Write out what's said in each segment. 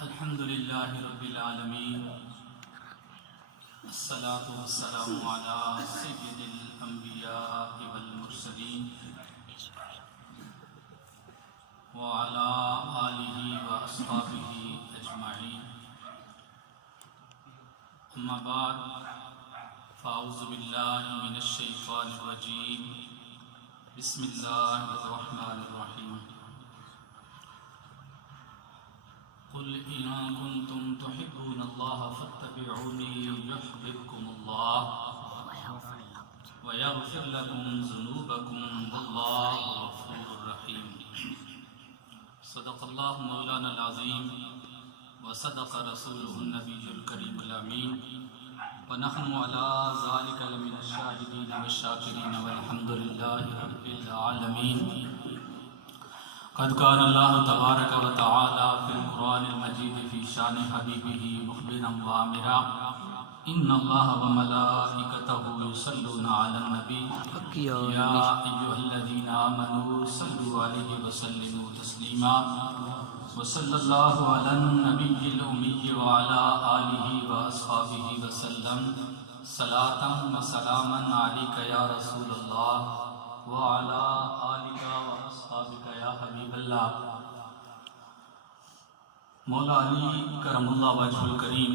الحمد للہ رب العالمین، الصلاة والسلام علی سید الانبیاء والمرسلین وعلی آلہ واصحابہ اجمعین، اما بعد فاعوذ باللہ من الشیطان الرجیم، بسم اللہ الرحمن الرحیم۔ قل إن كنتم تحبون الله فاتبعوني يحببكم الله ويغفر لكم ذنوبكم والله غفور رحيم۔ صدق الله مولانا العظيم وصدق رسوله النبي الكريم الأمين، ونحن على ذلك لمن الشاهدين والشاكرين والحمد لله رب العالمين۔ قد كان الله تبارك وتعالى في القرآن المجيد في شان حبيبه مخبرا وآمرا إن الله وملائكته يصلون على النبي يا أيها الذين آمنوا صلوا عليه وسلموا تسليما، وصلى الله على النبي الأمي وعلى آله وأصحابه وسلم صلاة وسلاما عليك يا رسول الله وعلى آلك وأصحابك یا حبیب اللہ۔ مولا علی کرم اللہ وجہ الکریم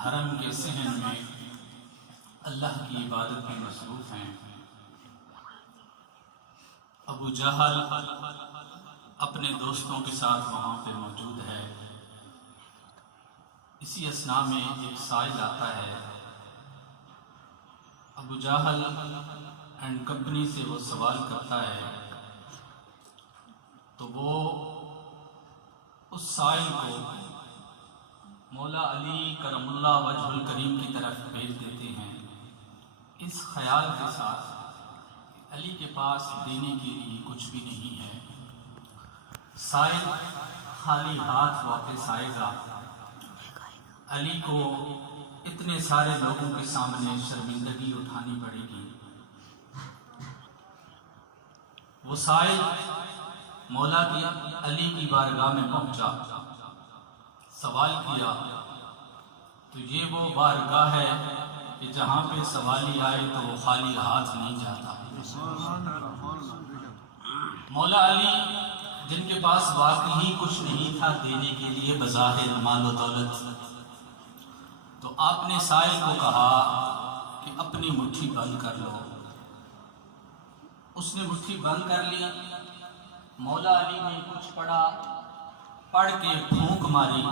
حرم کے صحن میں اللہ کی عبادت میں مصروف ہیں۔ ابو جہل اپنے دوستوں کے ساتھ وہاں پہ موجود ہے۔ اسی اثناء میں ایک سائل آتا ہے، ابو جہل اینڈ کمپنی سے وہ سوال کرتا ہے تو وہ اس سائل کو مولا علی کرم اللہ وجہ الکریم کی طرف بھیج دیتے ہیں، اس خیال کے ساتھ علی کے پاس دینے کے لیے کچھ بھی نہیں ہے۔ سائل خالی ہاتھ واپس آئے گا، علی کو اتنے سارے لوگوں کے سامنے شرمندگی اٹھانی پڑے گی۔ وہ سائل مولا کی علی کی بارگاہ میں پہنچا، سوال کیا تو یہ وہ بارگاہ ہے کہ جہاں پہ سوالی آئے تو وہ خالی ہاتھ نہیں جاتا۔ مولا علی جن کے پاس واقعی کچھ نہیں تھا دینے کے لیے بظاہر مال و دولت، تو آپ نے سائل کو کہا کہ اپنی مٹھی بند کر لو۔ اس نے مٹھی بند کر لی، مولا علی نے کچھ پڑھا، پڑھ کے پھونک ماری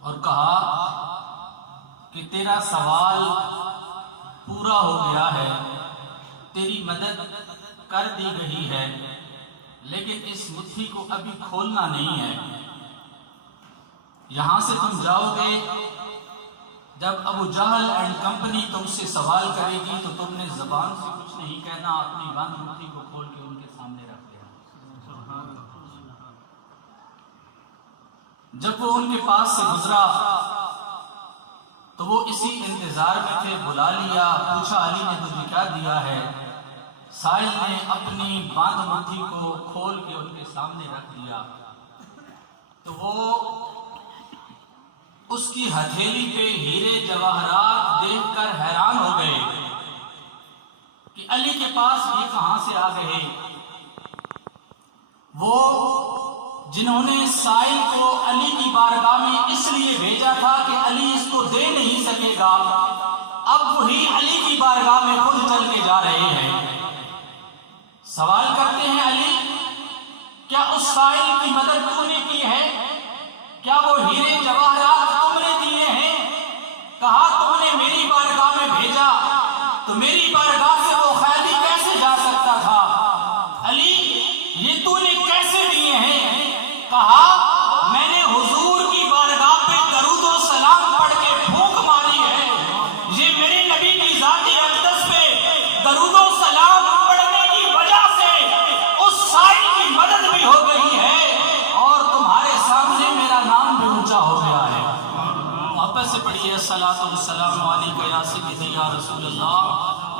اور کہا کہ تیرا سوال پورا ہو گیا ہے، تیری مدد کر دی گئی ہے، لیکن اس مٹھی کو ابھی کھولنا نہیں ہے۔ یہاں سے تم جاؤ گے، جب ابو جہل اینڈ کمپنی تم سے سوال کرے گی تو تم نے زبان سے کچھ نہیں کہنا، اپنی بند مٹھی کو کھول کے ان کے سامنے رکھ دیا۔ جب وہ ان کے پاس سے گزرا تو وہ اسی انتظار میں تھے، بلا لیا، پوچھا علی نے تجھے کیا دیا ہے؟ سائل نے اپنی بند مٹھی کو کھول کے ان کے سامنے رکھ دیا تو وہ اس کی ہتھیلی پہ ہیرے جواہرات دیکھ کر حیران ہو گئے کہ علی کے پاس یہ کہاں سے آ گئے۔ وہ جنہوں نے سائل کو علی کی بارگاہ میں اس لیے بھیجا تھا کہ علی اس کو دے نہیں سکے گا، اب وہی علی کی بارگاہ میں خود چل کے جا رہے ہیں۔ سوال کرتے ہیں علی، کیا اس سائل کی مدد تو نے کی ہے؟ کیا وہ ہیرے جواہرات تم نے دیے ہیں؟ کہا تم نے میری بارگاہ میں بھیجا تو میری بارگاہ سے وہ خالی کیسے جا سکتا تھا؟ علی یہ تو نے کیسے دیے ہیں؟ کہا میں نے حضور کی بارگاہ پہ درود و سلام پڑھ کے پھونک ماری ہے، یہ میرے نبی کی ذاتی اقدس پہ درود و سلام پڑھنے کی وجہ سے اس سائل کی مدد بھی ہو گئی ہے اور تمہارے سامنے میرا نام بھی اونچا ہو گیا ہے۔ محبت سے پڑھیے الصلاۃ والسلام علیک یا سیدی یا رسول اللہ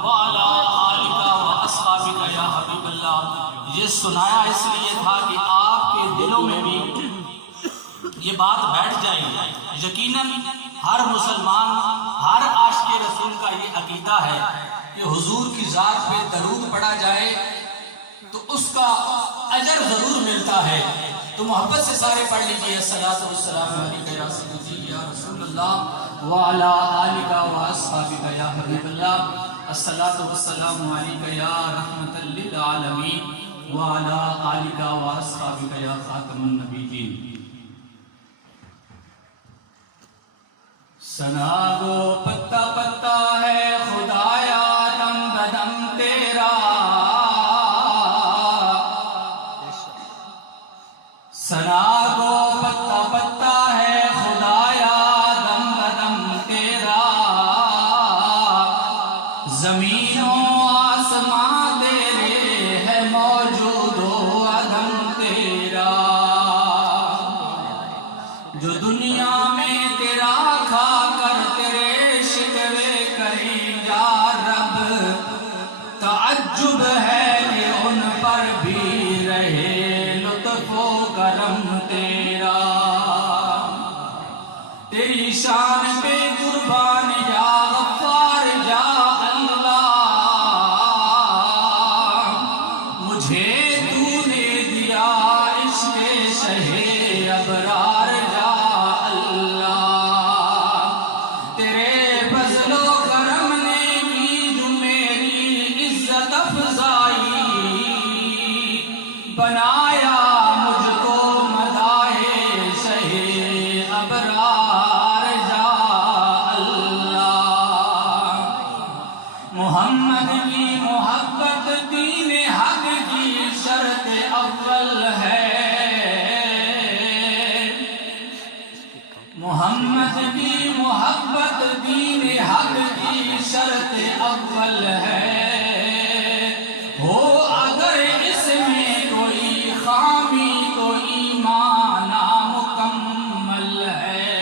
وعلی آلک واصحابک یا حبیب اللہ۔ یہ سنایا اس لیے تھا کہ آپ کے دلوں میں بھی یہ بات بیٹھ جائے گی۔ یقیناً ہر مسلمان، ہر عاشق رسول کا یہ عقیدہ ہے کہ حضور کی ذات پہ درود پڑھا جائے تو اس کا اجر ضرور ملتا ہے۔ تو محبت سے سارے پڑھ لیجئے الصلاۃ والسلام علیک یا سیدی یا رسول اللہ وعلی آلک واصحابک یا حبیب اللہ، الصلاۃ والسلام علیک یا رحمۃ للعالمین وعلی آلک واصحابک یا خاتم النبیین۔ ثنا گو پتا پتا ہے خدایا دم بدم تیرا، ثنا گو پتا پتا ہے خدایا دم بدم تیرا، زمین و آسمان تیرے ہے موجود و عدم تیرا، جو دنیا میں تیرا کھا کر تیرے شکوے کریں یا رب، تعجب ہے کہ ان پر بھی رہے لطف و کرم تیرا، تیری شان پہ قربان یا غفار یا اللہ، مجھے تو نے دیا عشق شہ ابرار یا اللہ، تیرے فضل و کرم نے کی جو میری عزت افزائی، بنایا مجھ کو مداح شہ ابرار یا اللہ، محمد کی محبت دین حق کی شرط اول ہے، محمد کی محبت دین حق کی شرط اول ہے، ہو اگر اس میں کوئی خامی تو ایمان نامکمل ہے،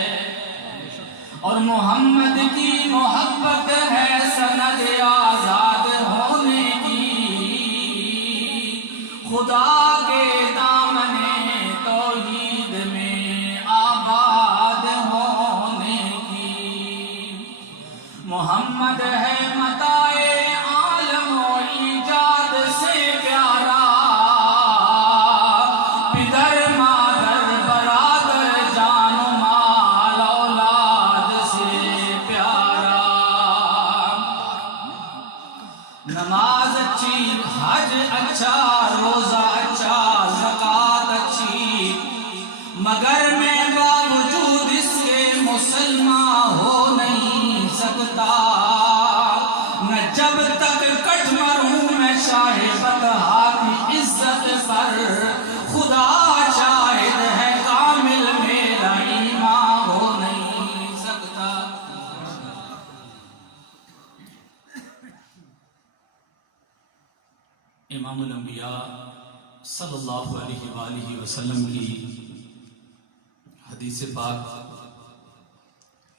اور محمد کی محبت ہے سند آزاد ہونے کی، خدا کے دامن توحید میں آباد ہونے کی، محمد ہے متاع عالم و ایجاد سے پیارا، پدر مادر برادر جان و مال اولاد سے پیارا، نماز اچھی، حج اچھا، روزہ اچھا، زکوٰۃ اچھی، مگر میں باوجود اس کے مسلمان ہو نہیں سکتا، نہ جب تک کٹ مروں میں شاہ فتح کی عزت پر، خدا شاہد ہے کامل میرا ایمان ہو نہیں سکتا۔ امام الانبیاء صلی اللہ علیہ وآلہ وسلم کی حدیث پاک،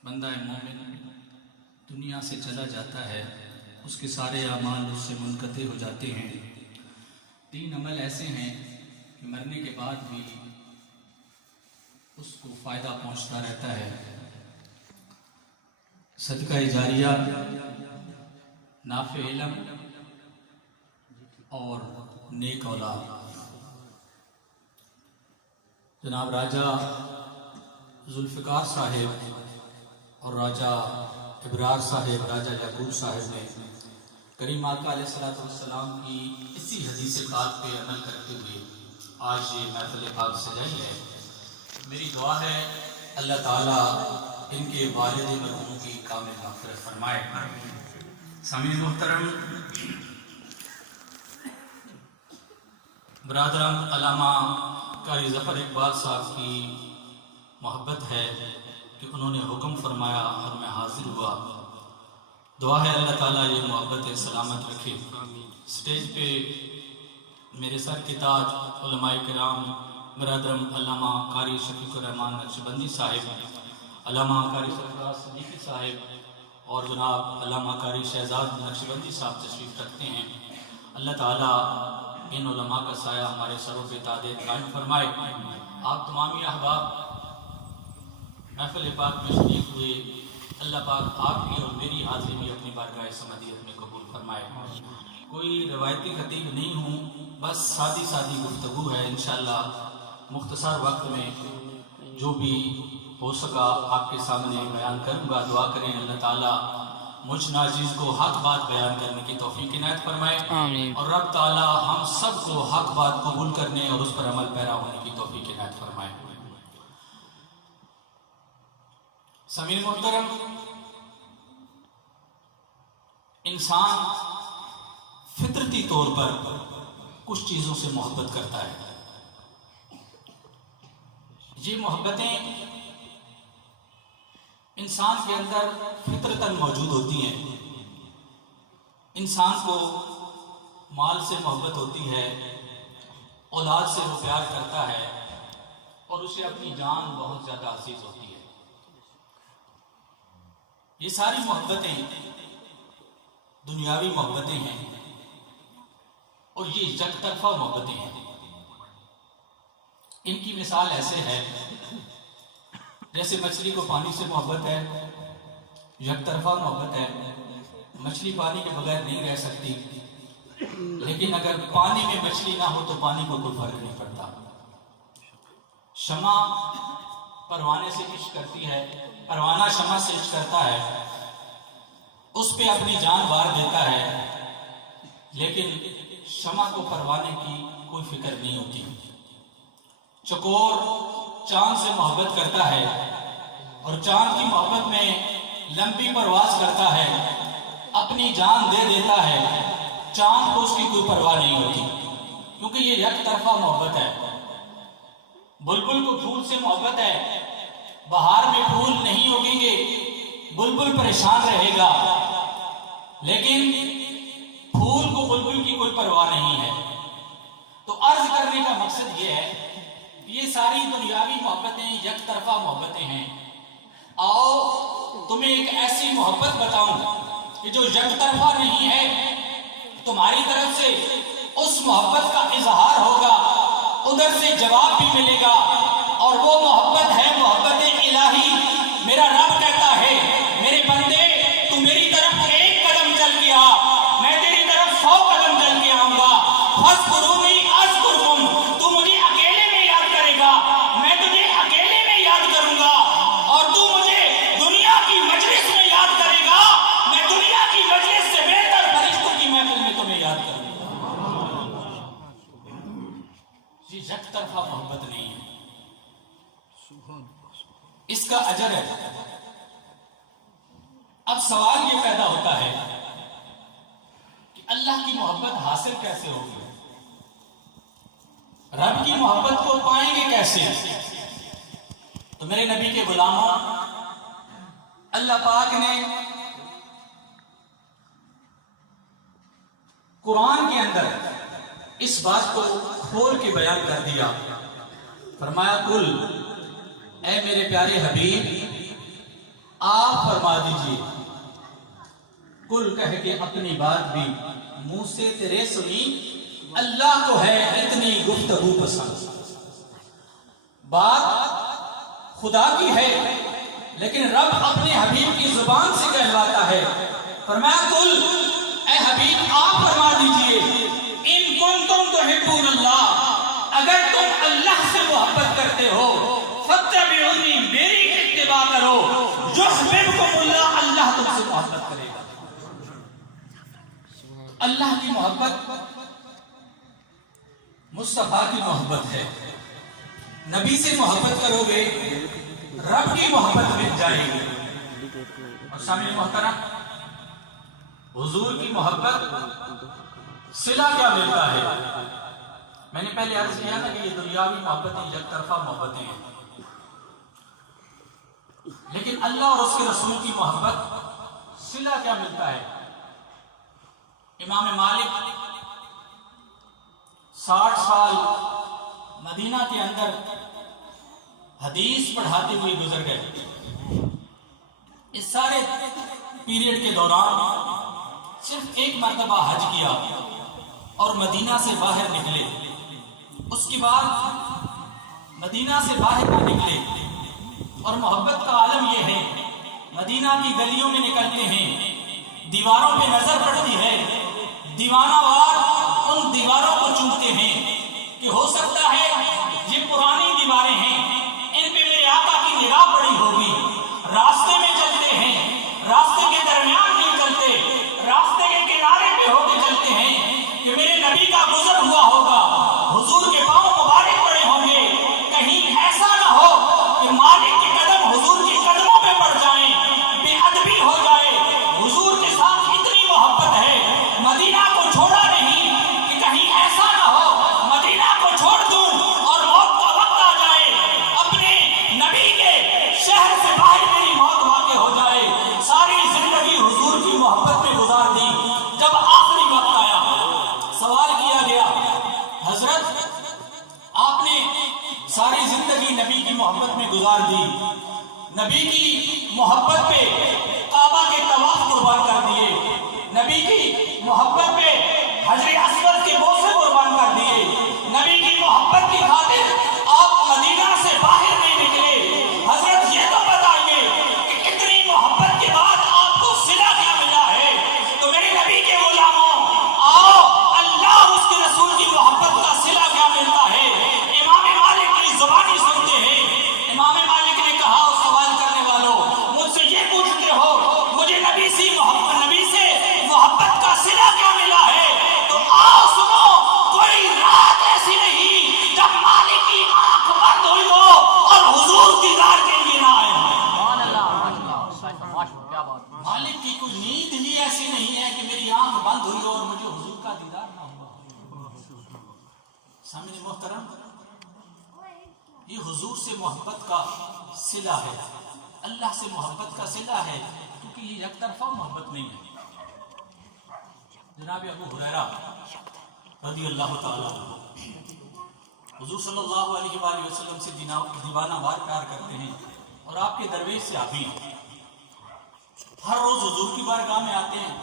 بندہ مومن دنیا سے چلا جاتا ہے، اس کے سارے اعمال اس سے منقطع ہو جاتے ہیں، 3 عمل ایسے ہیں کہ مرنے کے بعد بھی اس کو فائدہ پہنچتا رہتا ہے، صدقہ جاریہ، نافع علم اور نیک اولاد۔ جناب راجہ ذوالفقار صاحب اور راجہ ابرار صاحب، راجہ یعقوب صاحب نے کریم آقا علیہ الصلوۃ والسلام کی اسی حدیث پاک پہ عمل کرتے ہوئے آج یہ محفل پاک سجائی ہے۔ میری دعا ہے اللہ تعالیٰ ان کے والد مرحوم کی کامل مغفرت فرمائے۔ سامعین محترم، برادران، علامہ قاری ظفر اقبال صاحب کی محبت ہے کہ انہوں نے حکم فرمایا اور میں حاضر ہوا۔ دعا ہے اللہ تعالیٰ یہ محبت سلامت رکھے۔ سٹیج پہ میرے سر کے تاج علماء کرام برادرم علامہ قاری شفیق الرحمان نقشبندی صاحب، علامہ قاری سرفراز صدیقی صاحب اور جناب علامہ قاری شہزاد نقشبندی صاحب تشریف رکھتے ہیں۔ اللہ تعالیٰ ان علماء کا سایہ ہمارے سروں پہ تعداد قائم فرمائے۔ آپ تمامی احباب محفل پاک میں شریک ہوئے، اللہ پاک آپ کی اور میری حاضری بھی اپنی بارگاہ سمدیت میں قبول فرمائے۔ کوئی روایتی خطیب نہیں ہوں، بس سادی سادی گفتگو ہے، انشاءاللہ مختصر وقت میں جو بھی ہو سکا آپ کے سامنے بیان کروں گا۔ دعا کریں اللہ تعالیٰ مجھ ناچیز کو حق بات بیان کرنے کی توفیق عنایت فرمائے، آمین، اور رب تعالیٰ ہم سب کو حق بات قبول کرنے اور اس پر عمل پیرا ہونے کی توفیق عنایت فرمائے۔ سامعین محترم، انسان فطرتی طور پر کچھ چیزوں سے محبت کرتا ہے۔ یہ محبتیں انسان کے اندر فطرتاً موجود ہوتی ہیں۔ انسان کو مال سے محبت ہوتی ہے، اولاد سے وہ پیار کرتا ہے، اور اسے اپنی جان بہت زیادہ عزیز ہوتی ہے۔ یہ ساری محبتیں دنیاوی محبتیں ہیں، اور یہ یک طرفہ محبتیں ہیں۔ ان کی مثال ایسے ہے جیسے مچھلی کو پانی سے محبت ہے، یک طرفہ محبت ہے، مچھلی پانی کے بغیر نہیں رہ سکتی، لیکن اگر پانی میں مچھلی نہ ہو تو پانی کو کوئی فرق نہیں پڑتا۔ شمع پروانے سے عشق کرتی ہے، پروانہ شمع سے عشق کرتا ہے، اس پہ اپنی جان بار دیتا ہے، لیکن شمع کو پروانے کی کوئی فکر نہیں ہوتی۔ چکور چاند سے محبت کرتا ہے اور چاند کی محبت میں لمبی پرواز کرتا ہے، اپنی جان دے دیتا ہے، چاند کو اس کی کوئی پرواہ نہیں ہوتی، کیونکہ یہ یک طرفہ محبت ہے۔ بلبل کو پھول سے محبت ہے، بہار میں پھول نہیں اگیں گے، بلبل پریشان رہے گا، لیکن پھول کو بلبل کی کوئی پرواہ نہیں ہے۔ تو عرض کرنے کا مقصد یہ ہے کہ یہ ساری دنیاوی محبتیں یک طرفہ محبتیں ہیں۔ آؤ تمہیں ایک ایسی محبت بتاؤں کہ جو یک طرفہ نہیں ہے، تمہاری طرف سے اس محبت کا اظہار ہوگا، ادھر سے جواب بھی ملے گا، اور وہ محبت ہے محبت الہی۔ میرا رب کہتا ہے میرے بندے تو میری طرف ایک قدم چل کے آ، میں تیری طرف 100 قدم چل کے آؤں گا۔ فَاذْكُرُونِی أَذْكُرْکُم، تو مجھے اکیلے میں یاد کرے گا، میں تجھے اکیلے میں یاد کروں گا، اور تو مجھے دنیا کی مجلس میں یاد کرے گا، میں دنیا کی مجلس سے بہتر فرشتوں کی محفل میں تمہیں یاد کروں گا۔ یہ یک طرفہ محبت نہیں ہے، اس کا اجر ہے۔ اب سوال یہ پیدا ہوتا ہے کہ اللہ کی محبت حاصل کیسے ہوگی؟ رب کی محبت کو پائیں گے کیسے؟ تو میرے نبی کے غلاموں، اللہ پاک نے قرآن کے اندر اس بات کو کھول کے بیان کر دیا۔ فرمایا کل، اے میرے پیارے حبیب آپ فرما دیجئے، کل کہہ کے اپنی بات بھی منہ سے تیرے سنی، اللہ کو ہے اتنی گفتگو پسند۔ بات خدا کی ہے لیکن رب اپنے حبیب کی زبان سے کہلواتا ہے۔ فرمایا کل، اے حبیب آپ فرما دیجئے، ان کنتم تحبون اللہ، اگر تم اللہ سے محبت کرتے ہو، فاتبعونی، میری اتباع کرو، یحببکم اللہ، اللہ تم سے محبت کرے گا۔ اللہ کی محبت مصطفیٰ کی محبت ہے۔ نبی سے محبت کرو گے رب کی محبت مل جائے گی۔ اور سامعین محترم، حضور کی محبت صلہ کیا ملتا ہے؟ میں نے پہلے عرض کیا تھا کہ یہ دنیاوی محبتیں یک طرفہ محبتیں ہیں، لیکن اللہ اور اس کے رسول کی محبت صلہ کیا ملتا ہے؟ امام مالک 60 سال مدینہ کے اندر حدیث پڑھاتے ہوئے گزر گئے۔ اس سارے پیریڈ کے دوران صرف ایک مرتبہ حج کیا اور مدینہ سے باہر نکلے، اس کے بعد مدینہ سے باہر نہ نکلے، اور محبت کا عالم یہ ہے، مدینہ کی گلیوں میں نکلتے ہیں، دیواروں پہ نظر پڑتی ہے، دیوانہ وار ان دیواروں کو چومتے ہیں کہ ہو سکتا ہے یہ پرانی دیواریں ہیں، ان پہ میرے آقا کی نگاہ پڑی ہوگی۔ راستے میں چلتے ہیں، راستے کے درمیان نہیں چلتے، راستے کے کنارے پہ ہو کے چلتے ہیں کہ میرے نبی کا گزر ہوا ہوگا، حضور کے پاؤں مبارک پڑے ہوں گے، کہیں ایسا نہ ہو کہ مالک کے قدم حضور کے قدموں پہ پڑ جائیں، بے ادبی ہو جائے۔ حضور کے ساتھ اتنی محبت ہے، مدینہ کو چھوڑا نہیں کہ کہیں ایسا نہ ہو مدینہ کو چھوڑ دوں اور موت کا وقت آ جائے، اپنے نبی کے شہر سے باہر میری موت واقع ہو جائے۔ ساری زندگی حضور کی محبت میں گزار دی۔ جب آخری وقت آیا، سوال کیا گیا، حضرت آپ نے ساری زندگی نبی کی محبت میں گزار دی، نبی کی محبت پہ کعبہ کے طواف قربان کر دیے، نبی کی محبت پہ حجر اسود کے بوسے قربان کر دیے، نبی کی محبت کی خاطر آپ مدینہ سے باہر نہیں نکلے، حضرت یہ تو بتائیے کہ اتنی محبت کے بعد آپ کو صلہ کیا ملا ہے؟ تو میرے نبی کے غلاموں، آؤ اللہ اس کے رسول کی محبت کا صلہ کیا ملتا ہے۔ امام مالک کی زبانی سنتے ہیں، امام مالک نے کہا اس سوال کرنے والوں، مجھ سے یہ پوچھتے ہو مجھے نبی سے محبت کا صلہ کیا ملا ہے؟ تو آؤ سنو، کوئی رات ایسی نہیں جب مالک کی آنکھ بند ہوئی ہو اور حضور دیدار کے لیے نہ آئے ہوں۔ مالک کی کوئی نیند ہی ایسی نہیں ہے کہ میری آنکھ بند ہوئی ہو اور مجھے حضور کا دیدار نہ ہوا۔ سامنے محترم، یہ حضور سے محبت کا صلہ ہے، اللہ سے محبت کا صلہ ہے، کیونکہ یہ یک طرفہ محبت نہیں ہے۔ جناب ابو ہریرہ رضی اللہ تعالیٰ حضور صلی اللہ علیہ وآلہ وسلم سے دیوانہ وار پیار کرتے ہیں، اور آپ کے درویش سے صحابی ہر روز حضور کی بارگاہ میں آتے ہیں۔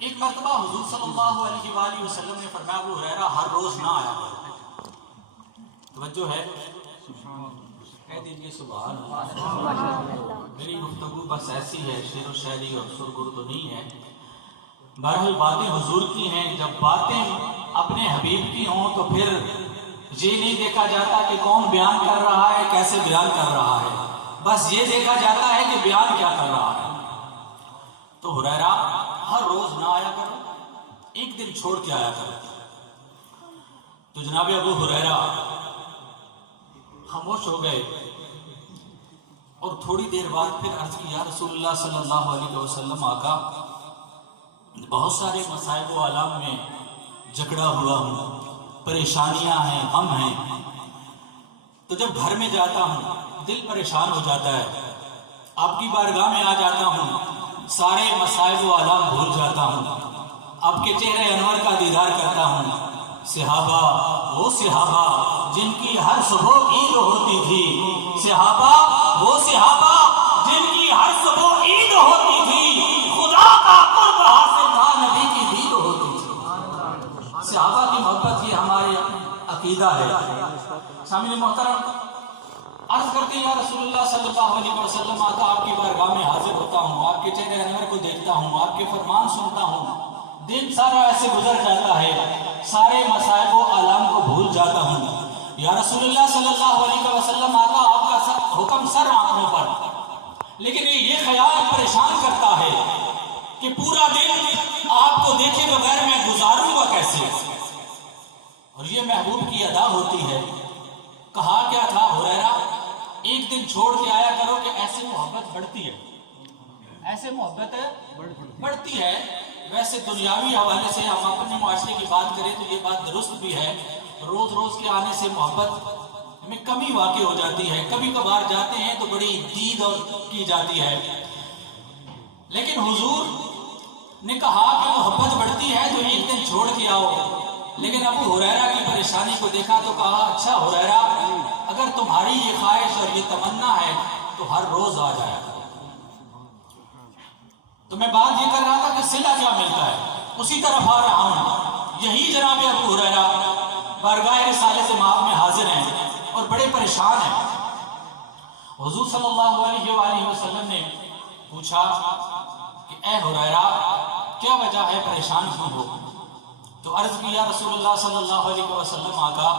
ایک مرتبہ حضور صلی اللہ علیہ وآلہ وسلم نے فرمایا، ابو ہریرہ ہر روز نہ آیا کرو۔ توجہ ہے، کہہ دیجئے سبحان اللہ۔ میری گفتگو بس ایسی ہے، شعر و شاعری اور سرگل تو نہیں ہے، بہرحال باتیں حضور کی ہیں۔ جب باتیں اپنے حبیب کی ہوں تو پھر یہ نہیں دیکھا جاتا کہ کون بیان کر رہا ہے، کیسے بیان کر رہا ہے، بس یہ دیکھا جاتا ہے کہ بیان کیا کر رہا ہے۔ تو ہریرہ ہر روز نہ آیا کرو، ایک دن چھوڑ کے آیا کرو۔ تو جناب ابو ہریرہ خاموش ہو گئے، اور تھوڑی دیر بعد پھر عرض کی، یا رسول اللہ صلی اللہ علیہ وسلم، آقا بہت سارے مصائب و آلام میں جکڑا ہوا ہوں، پریشانیاں ہیں، غم ہیں، تو جب گھر میں جاتا ہوں دل پریشان ہو جاتا ہے، آپ کی بارگاہ میں آ جاتا ہوں سارے مصائب و آلام بھول جاتا ہوں، آپ کے چہرے انور کا دیدار کرتا ہوں۔ صحابہ، وہ صحابہ جن کی ہر صبح عید ہوتی تھی، صحابہ وہ صحابہ جن کی ہر صبح عید ہوتی تھی، خدا کا قرب حاصل تھا، نبی کی دید ہوتی تھی۔ صحابہ کی محبت یہ ہمارے عقیدہ ہے۔ سامعین محترم، عرض کرتے ہیں، یا رسول اللہ صلی اللہ علیہ وسلم، آقا آپ کی بارگاہ میں حاضر ہوتا ہوں، آپ کے چہرے انور کو دیکھتا ہوں، آپ کے فرمان سنتا ہوں، دن سارا ایسے گزر جاتا ہے، سارے مصائب و آلام کو بھول جاتا ہوں۔ یا رسول اللہ صلی اللہ علیہ وسلم، آقا آپ کا حکم سر آنکھوں پر، لیکن یہ خیال پریشان کرتا ہے کہ پورا دن آپ کو دیکھے بغیر میں گزاروں گا کیسے، اور یہ محبوب کی ادا ہوتی ہے۔ کہا کیا تھا ہریرہ، ایک دن چھوڑ کے آیا کرو کہ ایسے محبت بڑھتی ہے، ایسے محبت بڑھتی ہے۔ ویسے دنیاوی حوالے سے ہم اپنے معاشرے کی بات کریں تو یہ بات درست بھی ہے، روز روز کے آنے سے محبت میں کمی واقع ہو جاتی ہے، کبھی کبھار جاتے ہیں تو بڑی دید اور کی جاتی ہے، لیکن حضور نے کہا کہ محبت بڑھتی ہے تو ایک دن چھوڑ کے آؤ۔ لیکن ابو ہریرہ کی پریشانی کو دیکھا تو کہا، اچھا ہریرہ، اگر تمہاری یہ خواہش اور یہ تمنا ہے تو ہر روز آ جایا کرو۔ تو میں بات یہ کر رہا تھا کہ صلہ کیا ملتا ہے، اسی طرف آ رہا ہوں. یہی جناب ابو ہریرہ بارگاہ رسالت مآب میں حاضر ہیں اور بڑے پریشان ہیں. حضور صلی اللہ علیہ وآلہ وسلم نے پوچھا کہ اے ہریرہ کیا وجہ ہے، پریشان کیوں ہو؟ تو عرض کیا رسول اللہ صلی اللہ علیہ وسلم آقا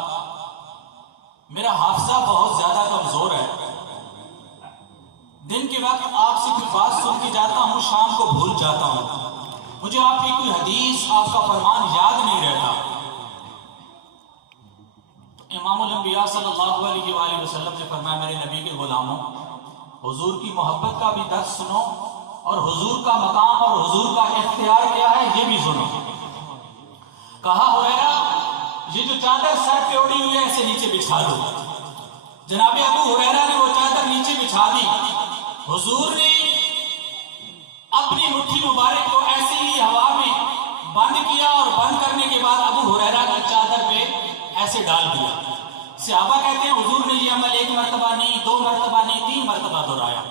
میرا حافظہ بہت زیادہ کمزور ہے، دن کے وقت آپ سے کوئی بات سن کے جاتا ہوں، شام کو بھول جاتا ہوں، مجھے آپ کی کوئی حدیث آپ کا فرمان یاد نہیں رہتا. امام الانبیاء صلی اللہ علیہ وآلہ وسلم نے فرمایا میرے نبی کے غلاموں، حضور کی محبت کا بھی درس سنو اور حضور کا مقام اور حضور کا اختیار کیا ہے یہ بھی سنو. کہا ہریرہ یہ جو چادر سر پہ اڑی ہوئی ہے اسے نیچے بچھا دو. جناب ابو ہریرہ نے وہ چادر نیچے بچھا دی. حضور نے اپنی مٹھی مبارک کو ایسے ہی ہوا میں بند کیا اور بند کرنے کے بعد ابو ہریرہ کی چادر پہ ایسے ڈال دیا. صحابہ کہتے ہیں حضور نے یہ عمل ایک مرتبہ نہیں، دو مرتبہ نہیں، 3 مرتبہ دہرایا.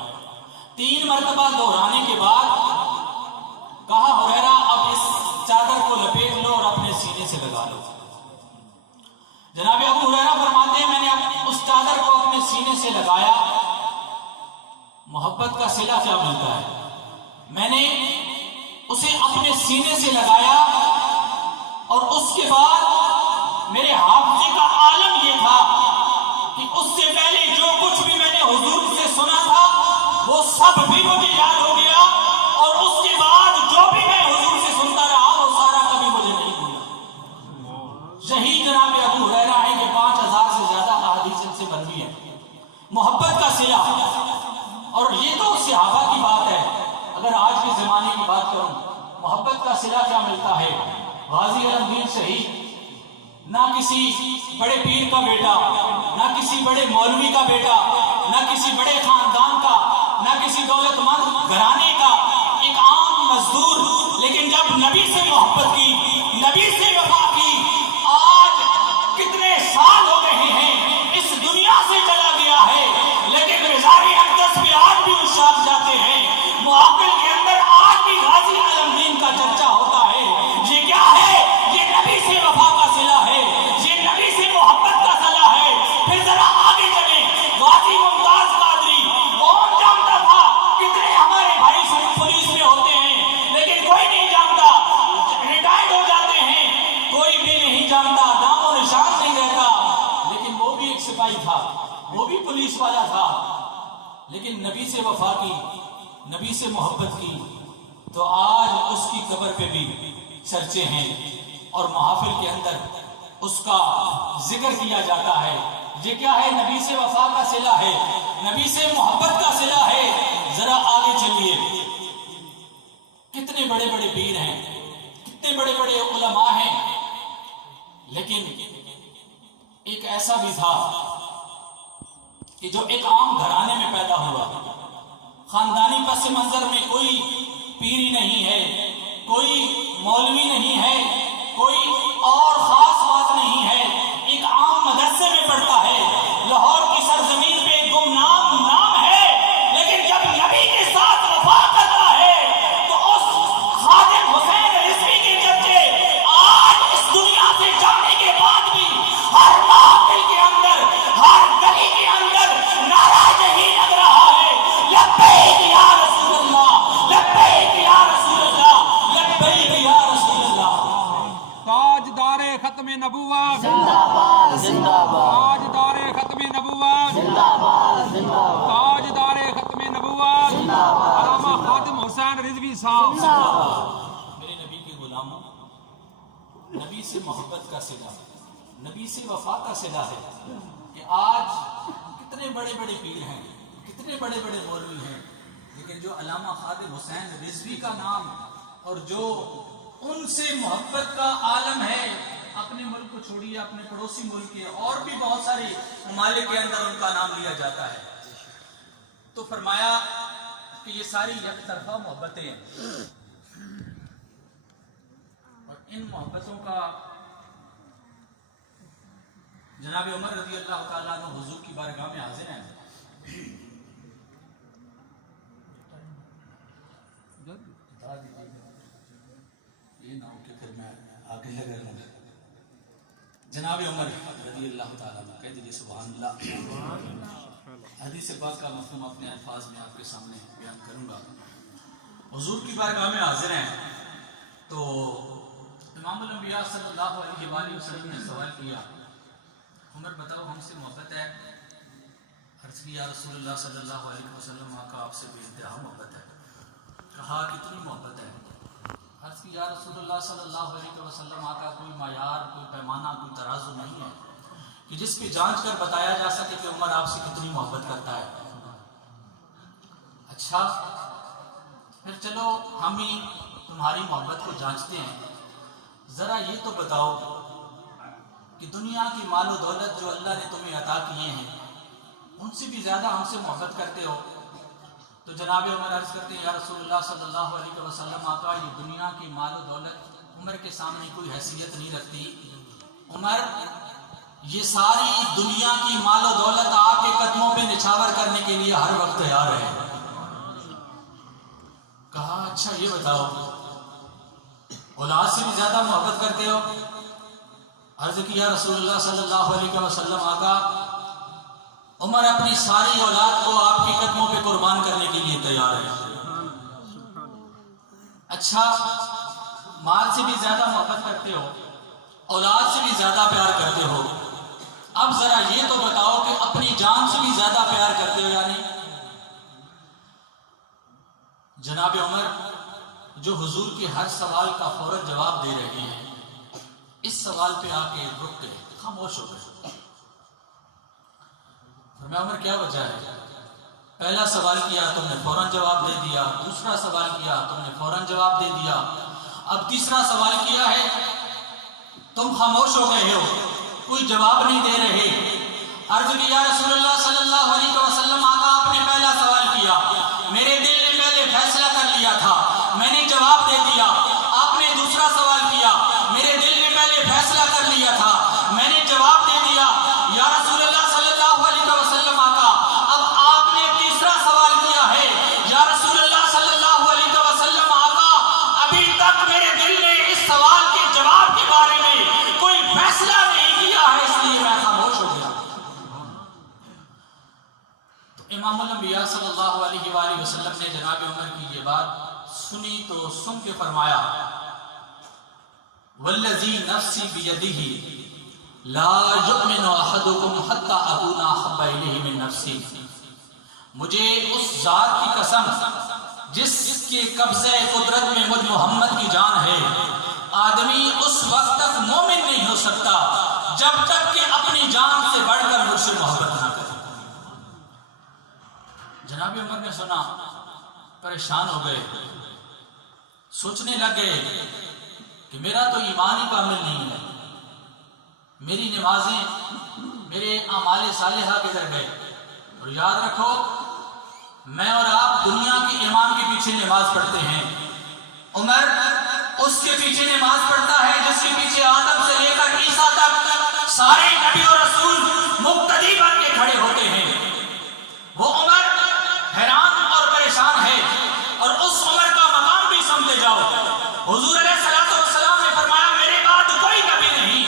3 مرتبہ دہرانے کے بعد کہا ہریرہ اب اس چادر کو لپیٹ لو اور اپنے سینے سے لگا لو. جناب ابو ہریرہ فرماتے ہیں میں نے اس چادر کو اپنے سینے سے لگایا. محبت کا صلہ کیا ملتا ہے، میں نے اسے اپنے سینے سے لگایا اور اس کے بعد میرے حافظے کا عالم یہ تھا کہ اس سے پہلے جو کچھ بھی میں نے حضور سے سنا تھا وہ سب بھی مجھے یاد ہو گیا اور اس کے بعد جو بھی میں حضور سے سنتا رہا وہ سارا کبھی مجھے نہیں بھولا. یہی جناب ابو ہریرہ ہے کہ 5000 سے زیادہ احادیث ان سے مروی ہے. محبت کا صلہ، اور یہ تو صحابہ کی بات ہے. اگر آج کے زمانے کی بات کروں محبت کا صلہ کیا ملتا ہے. غازی علمدین شہید نہ کسی بڑے پیر کا بیٹا، نہ کسی بڑے مولوی کا بیٹا، نہ کسی بڑے خاندان کا، نہ کسی دولت مند گھرانے کا، ایک عام مزدور، لیکن جب نبی سے محبت کی، نبی سے وفا کی. آج کتنے سال ہو رہے ہیں اس دنیا سے چلا گیا ہے لیکن مزار اقدس میں آج بھی اشاق جاتے ہیں. محافل کے اندر آج بھی غازی علمدین کا چرچا ہوتا ہے. یہ کیا ہے؟ یہ نبی سے وفا کا صلہ ہے، یہ نبی سے محبت کا صلہ ہے. پھر ذرا آگے چلیں. غازی ممتاز قادری کون جانتا تھا؟ کتنے ہمارے بھائی پولیس میں ہوتے ہیں لیکن کوئی نہیں جانتا. ریٹائرڈ ہو جاتے ہیں کوئی بھی نہیں جانتا، نام و نشان نہیں رہتا. لیکن وہ بھی ایک سپاہی تھا، وہ بھی پولیس والا تھا، لیکن نبی سے وفا کی، نبی سے محبت کی. تو آج اس کی قبر پہ بھی چرچے ہیں اور محافل کے اندر اس کا ذکر کیا جاتا ہے. یہ کیا ہے؟ نبی سے وفا کا صلہ ہے، نبی سے محبت کا صلہ ہے. ذرا آگے چلیے. کتنے بڑے بڑے پیر ہیں، کتنے بڑے بڑے علماء ہیں، لیکن ایک ایسا بھی تھا کہ جو ایک عام گھرانے میں پیدا ہوا، خاندانی پس منظر میں کوئی پیری نہیں ہے، کوئی مولوی نہیں ہے، کوئی اور خاص بات نہیں ہے، ایک عام مدرسے میں پڑھتا ہے. لاہور کی سرزمین پہ گمنام نام ہے، لیکن جب نبی کے ساتھ وفا کرتا ہے تو اس خادم حسین رضوی کے چرچے آج اس دنیا سے جانے کے بعد بھی ہر محفل کے اندر، ہر گلی کے اندر نعرہ یہی لگ رہا ہے، لبیک یا رسول اللہ، لبیک یا رسول اللہ، لبیک یا رسول اللہ. تاجدار ختم نبوت زندہ باد زندہ باد تاجدار ختم نبوت زندہ باد زندہ باد تاجدار ختم نبوت علامہ خادم حسین رضوی صاحب. میرے نبی کے غلاموں، نبی سے محبت کا صلہ، نبی سے وفا کا صلہ ہے کہ آج کتنے بڑے بڑے پیر ہیں، کتنے بڑے بڑے مولوی ہیں، لیکن جو علامہ خادم حسین رضوی کا نام اور جو ان سے محبت کا عالم ہے، اپنے ملک کو چھوڑیے، اپنے پڑوسی ملک کے اور بھی بہت سارے ممالک کے اندر ان کا نام لیا جاتا ہے. تو فرمایا کہ یہ ساری یک طرفہ محبتیں ہیں اور ان محبتوں کا جناب عمر رضی اللہ تعالیٰ عنہ حضور کی بارگاہ میں حاضر ہیں. جناب عمر رضی اللہ تعالیٰ عنہ، کہہ دیجیے سبحان اللہ۔ حدیث پاک کا مفہوم اپنے الفاظ میں آپ کے سامنے بیان کروں گا۔ حضور کی بارگاہ میں حاضر ہیں تو امام الانبیاء صلی اللہ علیہ وآلہ وسلم نے سوال کیا، عمر بتاؤ ہم سے محبت ہے؟ عرض کی یا رسول اللہ صلی اللہ علیہ وسلم آقا آپ سے بے انتہا محبت ہے۔ کہا کتنی محبت ہے؟ عرض کی یا رسول اللہ صلی اللہ علیہ وسلم آقا کوئی معیار، کوئی پیمانہ، کوئی ترازو نہیں ہے کہ جس پہ جانچ کر بتایا جا سکے کہ عمر آپ سے کتنی محبت کرتا ہے۔ اچھا پھر چلو ہم ہی تمہاری محبت کو جانچتے ہیں، ذرا یہ تو بتاؤ کہ دنیا کی مال و دولت جو اللہ نے تمہیں عطا کیے ہیں ان سے بھی زیادہ ہم سے محبت کرتے ہو؟ تو جناب عمر عرض کرتے ہیں یا رسول اللہ صلی اللہ علیہ وسلم آقا یہ دنیا کی مال و دولت عمر کے سامنے کوئی حیثیت نہیں رکھتی۔ عمر یہ ساری دنیا کی مال و دولت آپ کے قدموں پہ نچھاور کرنے کے لیے ہر وقت تیار ہے۔ کہا اچھا یہ بتاؤ اولاد سے بھی زیادہ محبت کرتے ہو؟ عرض کی یا رسول اللہ صلی اللہ علیہ وسلم آقا عمر اپنی ساری اولاد کو آپ کے قدموں پہ قربان کرنے کے لیے تیار ہے۔ اچھا مال سے بھی زیادہ محبت کرتے ہو، اولاد سے بھی زیادہ پیار کرتے ہو، اب ذرا یہ تو بتاؤ کہ اپنی جان سے بھی زیادہ پیار کرتے ہو یا نہیں؟ جناب عمر جو حضور کے ہر سوال کا فوراً جواب دے رہے ہیں، اس سوال پہ آ کے رک گئے، خاموش ہو گئے۔ فرمایا عمر کیا وجہ ہے؟ پہلا سوال کیا تم نے فوراً جواب دے دیا، دوسرا سوال کیا تم نے فوراً جواب دے دیا، اب تیسرا سوال کیا ہے تم خاموش ہو گئے ہو، کوئی جواب نہیں دے رہے۔ عرض کی یا رسول اللہ صلی اللہ علیہ وسلم آقا آپ نے پہلا سوال کیا، میرے دل نے پہلے فیصلہ کر لیا تھا، میں نے جواب دے دیا۔ آپ نے دوسرا سوال کیا، میرے دل نے پہلے فیصلہ کر لیا تھا، میں نے جواب دے دیا۔ یا رسول اللہ صلی اللہ علیہ وسلم آقا اب آپ نے تیسرا سوال کیا ہے، یا رسول اللہ صلی اللہ علیہ وسلم آقا ابھی تک میرے دل نے اس سوال کے جواب کے بارے میں کوئی فیصلہ نہیں کیا ہے، اس لیے میں خاموش ہو گیا۔ تو امام الانبیاء صلی اللہ علیہ وآلہ وسلم نے جناب عمر کی یہ بات سنی تو سن کے فرمایا والذی نفسی بیدہ لا یؤمن احدکم حتی اکون احب الیہ من نفسی، مجھے اس ذات کی قسم جس کے قبضہ قدرت میں مجھ محمد کی جان ہے، آدمی اس وقت تک مومن نہیں ہو سکتا جب تک کہ اپنی جان سے بڑھ کر مجھ سے محبت نہ کرے۔ جناب عمر نے سنا، پریشان ہو گئے، سوچنے لگے کہ میرا تو ایمان ہی کامل نہیں ہے، میری نمازیں، میرے اعمال صالحہ کدھر گئے؟ اور یاد رکھو میں اور آپ دنیا کے امام کے پیچھے نماز پڑھتے ہیں، عمر اس کے پیچھے نماز پڑھتا ہے جس کے پیچھے آدم سے لے کر عیسیٰ تک سارے نبی اور رسول مقتدی بن کے کھڑے ہوتے ہیں۔ وہ عمر حیران اور پریشان ہے، اور اس عمر کا مقام بھی سمجھتے جاؤ۔ حضور علیہ الصلوۃ والسلام نے فرمایا میرے بعد کوئی نبی نہیں،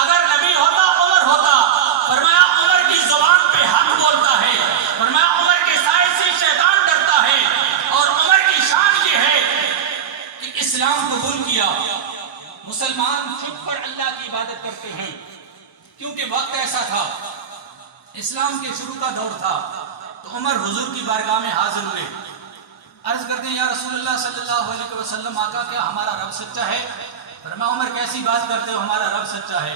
اگر نبی ہوتا عمر ہوتا۔ فرمایا عمر کی زبان پہ حق بولتا ہے، فرمایا عمر کے سائے سے شیطان ڈرتا ہے، اور عمر کی شان یہ ہے کہ اسلام قبول کیا۔ مسلمان چھپ کر اللہ کی عبادت کرتے ہیں کیونکہ وقت ایسا تھا، اسلام کے شروع کا دور تھا۔ تو عمر حضور کی بارگاہ میں حاضر ہوئے، عرض کرتے ہیں یا رسول اللہ صلی اللہ علیہ وسلم آقا کیا ہمارا رب سچا ہے؟ فرمایا عمر کیسی بات کرتے ہو، ہمارا رب سچا ہے۔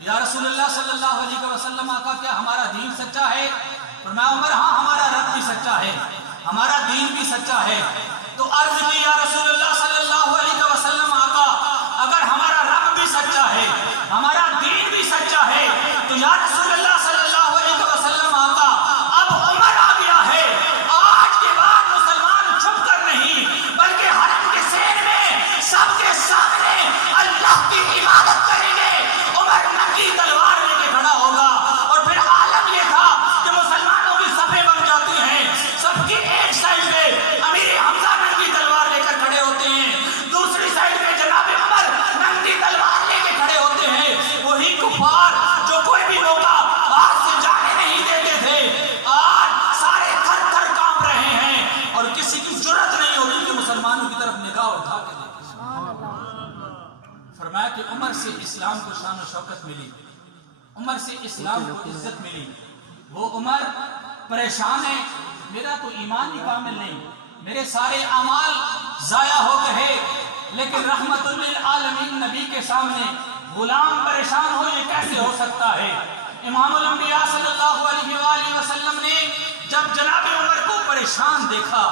یا رسول اللہ صلی اللہ علیہ وسلم آقا کیا ہمارا دین سچا ہے؟ فرمایا عمر ہاں ہمارا رب بھی سچا ہے، ہمارا دین بھی سچا ہے۔ تو عرض کی یا رسول اللہ صلی اللہ علیہ وسلم آقا اگر ہمارا رب بھی سچا ہے، ہمارا دین بھی سچا ہے، تو یا رسول اللہ صلی اللہ علیہ وسلم آقا اب عمر آ گیا ہے، آج کے بعد مسلمان چھپ کر نہیں بلکہ حرم کے سیر میں سب کے سامنے اللہ کی عبادت کریں گے۔ عمر ننگی تلوار لے کے کھڑا ہوگا، اور پھر عالم یہ تھا کہ مسلمانوں کی صفیں بن جاتی ہیں، سب کی ایک سائڈ پہ امیر حمزہ ننگی تلوار لے کر کھڑے ہوتے ہیں، دوسری سائڈ پہ جناب عمر ننگی تلوار لے کے کھڑے ہوتے ہیں۔ وہی کفار فرمایا کہ عمر سے اسلام کو شان و شوکت ملی، عمر سے اسلام کو عزت ملی. وہ عمر پریشان ہے، میرا تو ایمان ہی کامل نہیں، میرے سارے اعمال ضائع ہو گئے، لیکن رحمت للعالمین نبی کے سامنے غلام پریشان ہو، یہ کیسے ہو سکتا ہے؟ امام الانبیاء صلی اللہ علیہ وآلہ وسلم نے جب جناب عمر کو پریشان دیکھا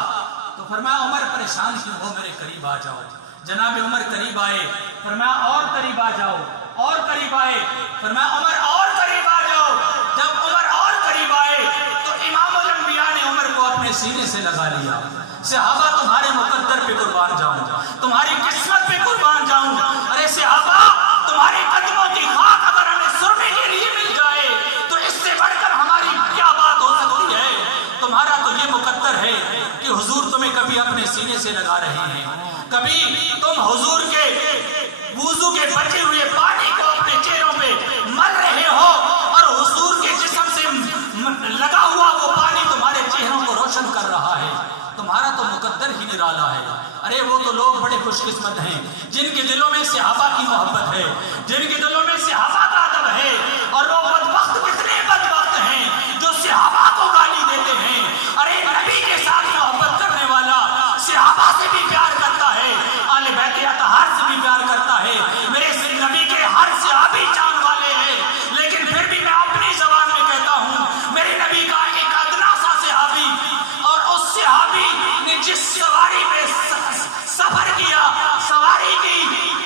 تو فرمایا عمر پریشان کیوں ہو، میرے قریب آ جاؤ. جناب عمر قریب آئے، فرمایا اور قریب آ جاؤ، اور قریب آئے، فرمایا عمر اور قریب آ جاؤ. جب عمر اور قریب آئے تو امام الانبیاء نے عمر کو اپنے سینے سے لگا لیا. صحابہ تمہارے مقدر پہ قربان جاؤں، تمہاری قسمت پہ قربان جاؤں. ارے صحابہ تمہارے قدموں کی خاک اگر ہمیں سرنے کے لیے مل جائے تو اس سے بڑھ کر ہماری کیا بات ہو سکتی ہے؟ تمہارا تو یہ مقدر ہے کہ حضور تمہیں کبھی اپنے سینے سے لگا رہے ہیں، کبھی تم حضور کے وضو کے بچے ہوئے پانی کو اپنے چہروں پہ مل رہے ہو، اور حضور کے جسم سے لگا ہوا وہ پانی تمہارے چہروں کو روشن کر رہا ہے. تمہارا تو مقدر ہی نرالا ہے. ارے وہ تو لوگ بڑے خوش قسمت ہیں جن کے دلوں میں صحابہ کی محبت ہے، جن کے دلوں میں صحابہ کا ادب ہے. اور وہ بدبخت کتنے بدبخت ہیں جو صحابہ کو گالی دیتے ہیں. ارے نبی کے ساتھ محبت کرنے والا صحابہ سے بھی پیار کرتا ہے، اہل بیت اطہار سے بھی پیار کرتا ہے. میرے نبی کے ہر صحابی جان والے ہیں، لیکن پھر بھی میں اپنی زبان میں کہتا ہوں میرے نبی کا ایک ادنا سا صحابی، اور اس صحابی نے جس سواری پہ سفر کیا، سواری کی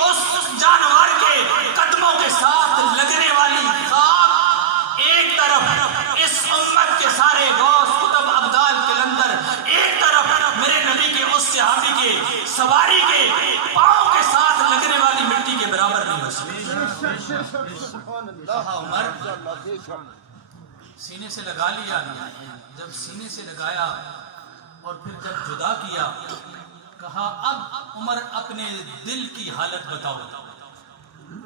اس جانور کے قدموں کے ساتھ لگنے والی خاک ایک طرف اس امت کے سارے غوث کتب ابدال کے اندر، ایک طرف میرے نبی کے اس صحابی کے سواری کے پاؤں کے ساتھ لگنے والی مٹی کے برابر نہیں ہو سکتی. عمر سینے سے لگا لیا، جب سینے سے لگایا اور پھر جب جدا کیا، کہا اب عمر اپنے دل کی حالت بتاؤ.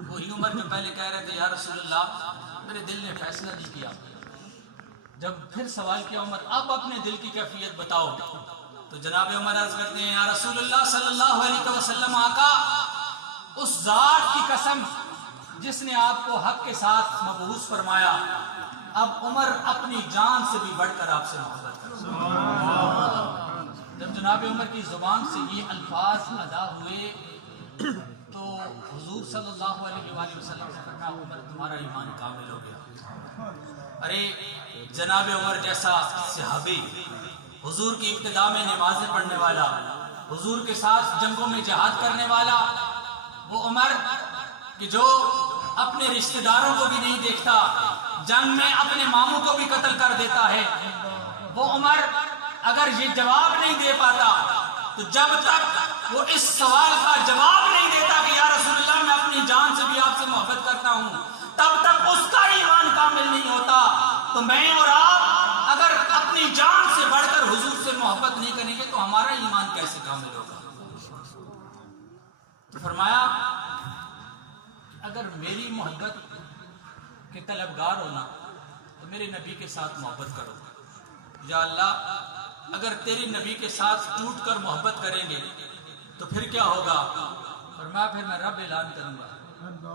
وہی عمر جو پہلے کہہ رہے تھے یا رسول اللہ میرے دل نے فیصلہ نہیں کیا. جب پھر سوال کیا عمر اب اپنے دل کی کیفیت بتاؤ، تو جناب عمر عرض کرتے ہیں یا رسول اللہ صلی اللہ علیہ وسلم، آقا اس ذات کی قسم جس نے آپ کو حق کے ساتھ مبعوث فرمایا، اب عمر اپنی جان سے بھی بڑھ کر آپ سے محبت کرتا. جب جناب عمر کی زبان سے یہ الفاظ ادا ہوئے تو حضور صلی اللہ علیہ وآلہ وسلم سے کہا عمر تمہارا ایمان کامل ہو گیا. ارے جناب عمر جیسا صحابی، حضور کی ابتدا میں نمازیں پڑھنے والا، حضور کے ساتھ جنگوں میں جہاد کرنے والا، وہ عمر کہ جو اپنے رشتہ داروں کو بھی نہیں دیکھتا، جنگ میں اپنے ماموں کو بھی قتل کر دیتا ہے، وہ عمر اگر یہ جواب نہیں دے پاتا تو جب تک وہ اس سوال کا جواب نہیں دیتا کہ یا رسول اللہ میں اپنی جان سے بھی آپ سے محبت کرتا ہوں، تب تک اس کا ایمان کامل نہیں ہوتا. تو میں اور آپ اگر اپنی جان سے بڑھ کر حضور سے محبت نہیں کریں گے تو ہمارا ایمان کیسے کامل ہوگا؟ تو فرمایا اگر میری محبت کے طلبگار ہونا تو میرے نبی کے ساتھ محبت کرو. یا اللہ اگر تیری نبی کے ساتھ ٹوٹ کر محبت کریں گے تو پھر کیا ہوگا؟ فرمایا پھر میں رب اعلان کروں گا،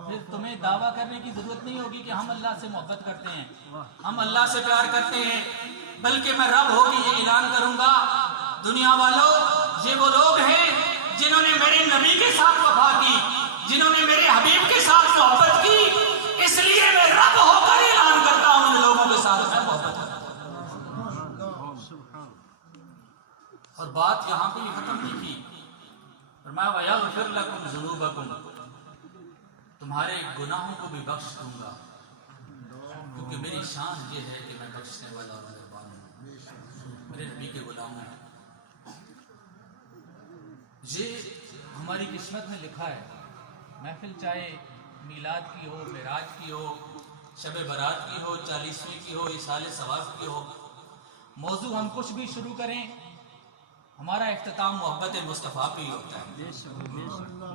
پھر تمہیں دعویٰ کرنے کی ضرورت نہیں ہوگی کہ ہم اللہ سے محبت کرتے ہیں، ہم اللہ سے پیار کرتے ہیں، بلکہ میں رب ہو کے یہ اعلان کروں گا دنیا والوں یہ وہ لوگ ہیں جنہوں نے میرے نبی کے ساتھ وفا کی، جنہوں نے میرے حبیب کے ساتھ محبت کی، اس لیے میں رب ہو کر اعلان کرتا ہوں ان لوگوں کے ساتھ میں محبت کرتا ہوں. اور بات یہاں پہ ختم نہیں کی، فرمایا وَيَغْفِرْ لَكُمْ ذُنُوبَكُمْ، تمہارے گناہوں کو بھی بخش دوں گا، کیونکہ میری شان یہ ہے کہ میں بخشنے والا اور مہربان ہوں، میرے نبی کے غلام ہیں. یہ ہماری قسمت میں لکھا ہے. محفل چاہے میلاد کی ہو، معراج کی ہو، شب برات کی ہو، 40ویں کی ہو، ایصال ثواب کی ہو، موضوع ہم کچھ بھی شروع کریں ہمارا اختتام محبت مصطفیٰ پہ ہی ہوتا ہے.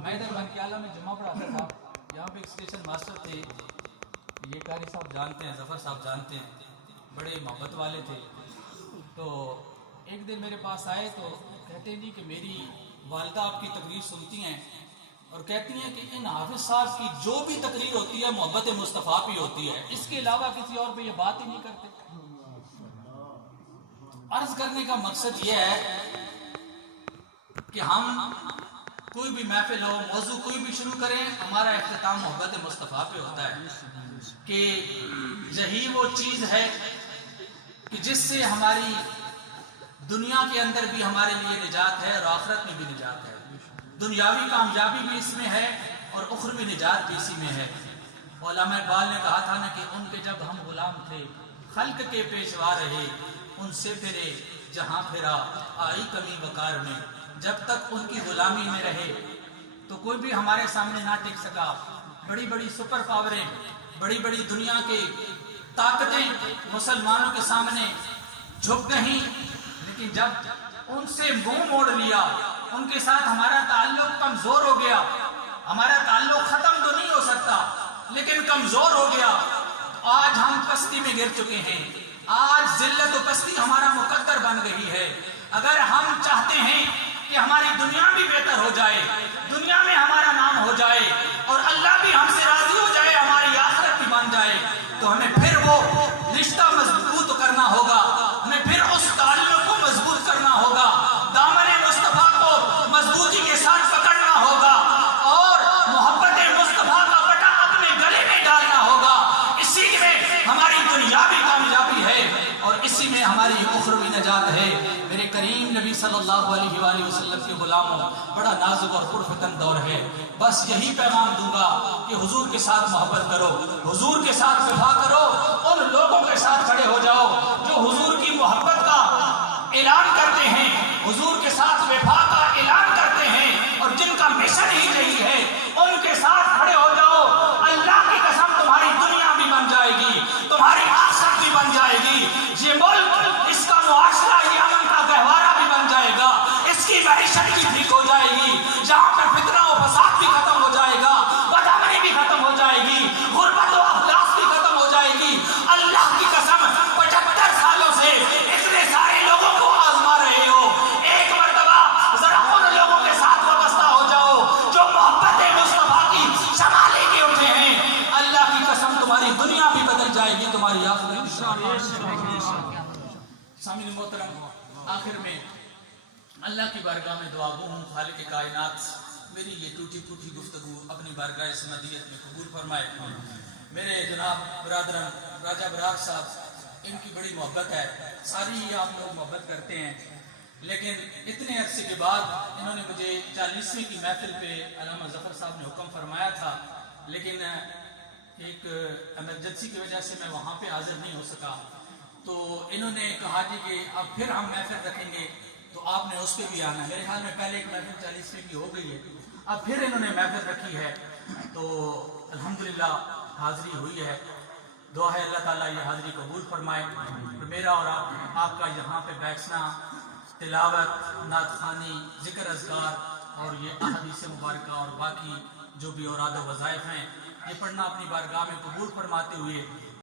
میں ادھر بنکیالہ میں جمعہ پڑھاتا تھا، یہاں پہ ایک اسٹیشن ماسٹر تھے، یہ قاری صاحب جانتے ہیں، ظفر صاحب جانتے ہیں، بڑے محبت والے تھے. تو ایک دن میرے پاس آئے تو کہتے ہیں جی کہ میری والدہ آپ کی تقریر سنتی ہیں اور کہتی ہیں کہ ان حافظ صاحب کی جو بھی تقریر ہوتی ہے محبت مصطفیٰ پہ ہوتی ہے، اس کے علاوہ کسی اور پہ یہ بات ہی نہیں کرتے۔ عرض کرنے کا مقصد یہ ہے کہ ہم کوئی بھی محفل ہو، موضوع کوئی بھی شروع کریں، ہمارا اختتام محبت مصطفیٰ پہ ہوتا ہے کہ یہی وہ چیز ہے کہ جس سے ہماری دنیا کے اندر بھی ہمارے لیے نجات ہے اور آخرت میں بھی نجات ہے، دنیاوی کامیابی بھی اس میں ہے اور اخروی نجات بھی اسی میں ہے۔ علامہ اقبال نے کہا تھا نا کہ ان کے جب ہم غلام تھے، خلق کے پیشوا رہے، ان سے پھرے جہاں پھرا آئی کمی وقار میں۔ جب تک ان کی غلامی میں رہے تو کوئی بھی ہمارے سامنے نہ ٹک سکا۔ بڑی بڑی سپر پاوریں، بڑی بڑی دنیا کے طاقتیں مسلمانوں کے سامنے جھک گئیں، لیکن جب ان سے منہ موڑ لیا، ان کے ساتھ ہمارا تعلق کمزور ہو گیا، ہمارا تعلق ختم تو نہیں ہو سکتا لیکن کمزور ہو گیا، تو آج ہم پستی میں گر چکے ہیں، آج ذلت و پستی ہمارا مقدر بن گئی ہے۔ اگر ہم چاہتے ہیں کہ ہماری دنیا بھی بہتر ہو جائے، دنیا میں ہمارا نام ہو جائے اور اللہ بھی ہم سے راضی ہو جائے، ہماری آخرت بھی بن جائے، تو ہمیں پھر وہ رشتہ مضبوط کرنا ہوگا، ہمیں پھر اس تعلق کو مضبوط کرنا ہوگا، دامن مصطفیٰ کو مضبوطی کے ساتھ پکڑنا ہوگا اور محبت مصطفیٰ کا پٹا اپنے گلے میں ڈالنا ہوگا۔ اسی میں ہماری دنیاوی کامیابی ہے اور اسی میں ہماری اخروی نجات ہے۔ میرے کریم نبی صلی اللہ علیہ وآلہ وسلم کے غلاموں، بڑا نازک اور پرفتن دور ہے، بس یہی پیغام دوں گا کہ حضور کے ساتھ محبت کرو، حضور کے ساتھ وفا کرو، ان لوگوں کے ساتھ کھڑے ہو جاؤ جو حضور کی محبت کا اعلان کرتے ہیں، حضور کے ساتھ وفا کا اعلان کرتے ہیں اور جن کا مشن ہی یہی ہے، ان کے ساتھ کھڑے ہو جاؤ۔ اللہ کی قسم تمہاری دنیا بھی بن جائے گی، تمہاری آخرت بھی بن جائے گی، یہ ملک، اس کا معاشرہ، یہ امن کا گہوارہ بھی بن جائے گا، اس کی معیشت بھی ٹھیک ہو جائے گی، جہاں پر فتنہ و فساد بھی ختم ہو جائے گا، بدامنی بھی ختم ہو جائے گی، غربت و افلاس بھی ختم ہو جائے گی۔ اللہ کی قسم 75 سالوں سے اتنے سارے لوگوں کو آزما رہے ہو، ایک مرتبہ ذرا ان لوگوں کے ساتھ وابستہ ہو جاؤ جو محبت مصطفیٰ کی شمع لے کے اٹھے ہیں۔ اللہ کی قسم تمہاری دنیا بھی بدل جائے گی، تمہاری آخرت۔ سامعین محترم، آخر میں اللہ کی بارگاہ میں دعا گو ہوں، خالق کائنات میری یہ ٹوٹی پھوٹی گفتگو اپنی بارگاہ سمدیت میں قبول فرمائے۔ میرے جناب برادران راجہ برار صاحب، ان کی بڑی محبت ہے، ساری ہی آپ لوگ محبت کرتے ہیں، لیکن اتنے عرصے کے بعد انہوں نے مجھے 40ویں کی محفل پہ علامہ ظفر صاحب نے حکم فرمایا تھا، لیکن ایک ایمرجنسی کی وجہ سے میں وہاں پہ حاضر نہیں ہو سکا، تو انہوں نے کہا جی کہ اب پھر ہم محفل رکھیں گے تو آپ نے اس پہ بھی آنا ہے۔ میرے خیال میں پہلے ایک محفل 40ویں کی ہو گئی ہے، اب پھر انہوں نے محفل رکھی ہے، تو الحمدللہ حاضری ہوئی ہے۔ دعا ہے اللہ تعالیٰ یہ حاضری قبول فرمائے، اور میرا اور آپ کا یہاں پہ بیٹھنا، تلاوت، نعت خوانی، ذکر اذکار اور یہ احادیث مبارکہ اور باقی جو بھی اوراد و وظائف ہیں، یہ پڑھنا اپنی بارگاہ میں قبول فرماتے ہوئے